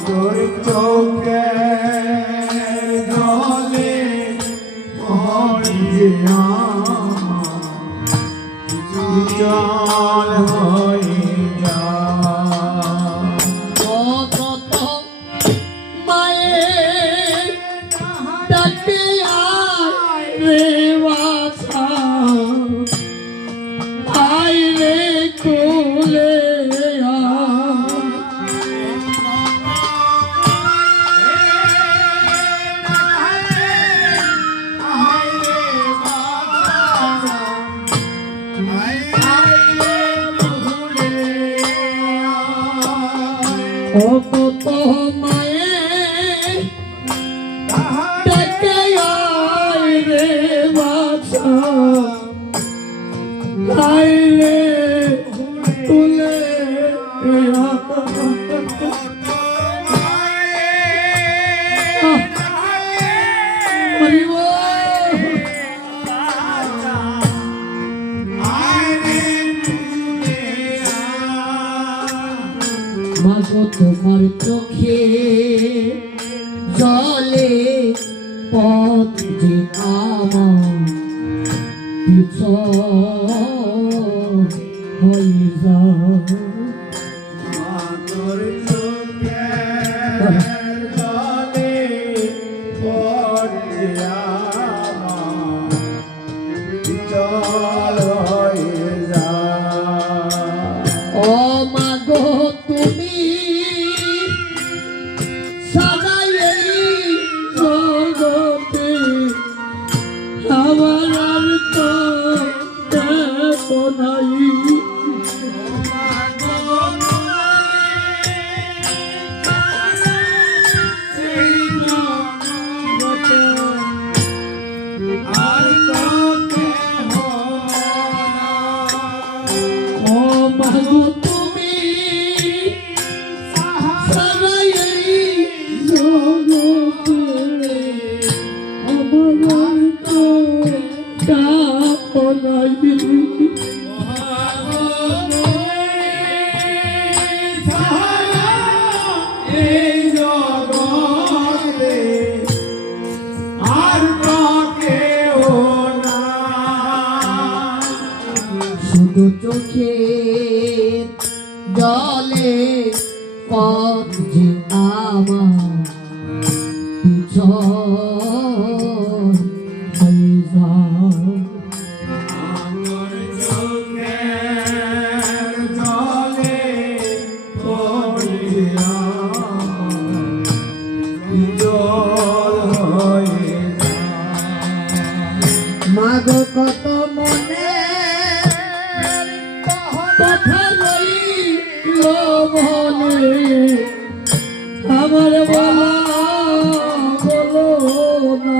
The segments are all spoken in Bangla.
তোর চোখে জলে জল হয়ে যা কত মায়ের ডাকে আয় রে বাছা আয় রে কোলে কত মায়ের ডাকে আয় রে বাছা আয় রে কোলে মাগো তোমার চোখে জলে পথ যে আমার পিছন হয়ে যায় তোর চোখে জলে পড়ে জল হয়ে যা ও মাগো তুমি সদাই জগতে আমার আর তো দেখো নাই ও মাগো তুমি সদাই জগতে আমার আর তো দেখো নাই এই জগতে আর কেউ না শুধু চোখে জলে পথ যে আমার পিছন হয়ে যায় আমার চোখের জলে পড়িয়া জল হয়ে যায় মাগো কত মনে কথা রইল মনে আমার বলা বলো না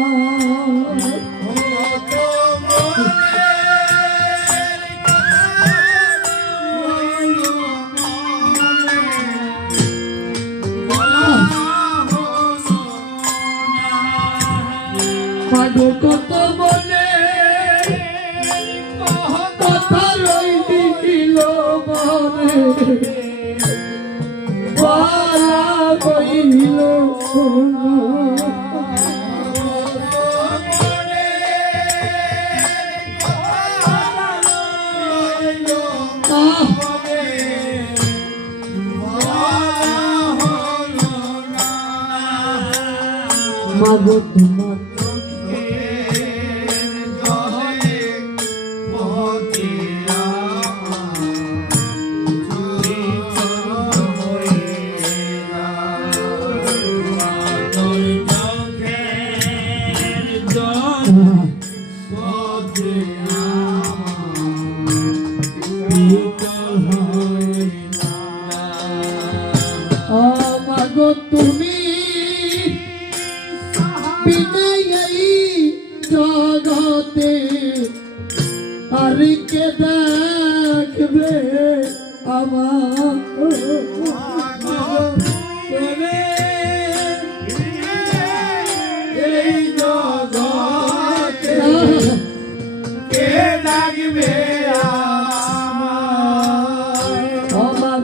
মাগো কত মনে কথা রইল মনে বলা বইল না মাগো তোমার মাগো তুমি বিনয়ী জগতে আর কে দেখবে আমার এই জগতে কে ডাকবে আমার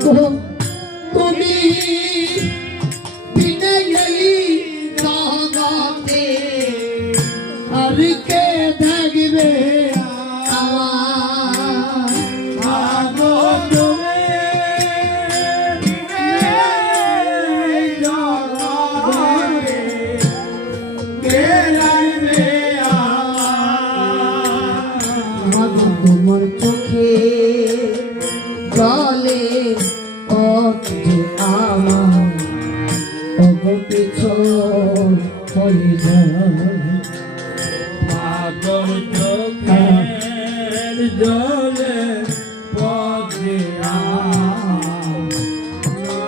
তুমি বিনে এই জগতে আর কে দেখবে আমার আগো তুমি এই জগতে কে লাগবে আমার তোমার চোখে জলে পথে আমার অগপিছন হয়ে যায় আগো চোখের জলে পথে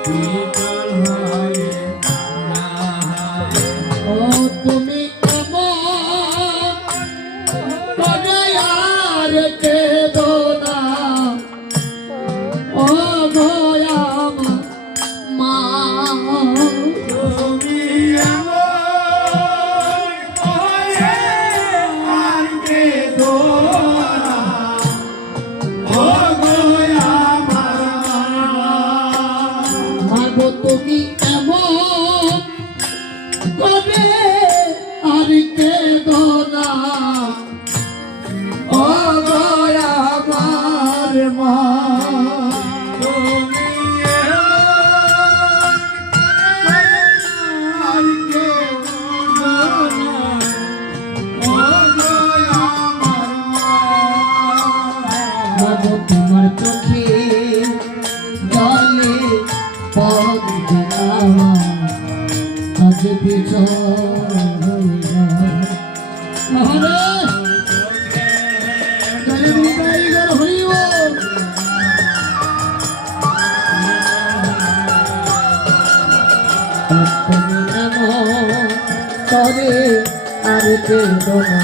বিকল হয়ে না ও তুমি কেমন করে আর কেঁদো না ও ভয়াম মা তুমি এমন করে আর কেঁদো না, ও গো আমার মা। মাগো তুমি কেমন করে আর কেঁদো না ও ভয়ামার মা তুমি এমন করে আর কেঁদো না, ও গো আমার মা। মাগো তোমার চোখে জলে পথ দেখাওয়া আজ পিছন হয়ে যায় মহারাজ জলে বিদায় গর হইব তুমি এমন করে আর কেঁদো না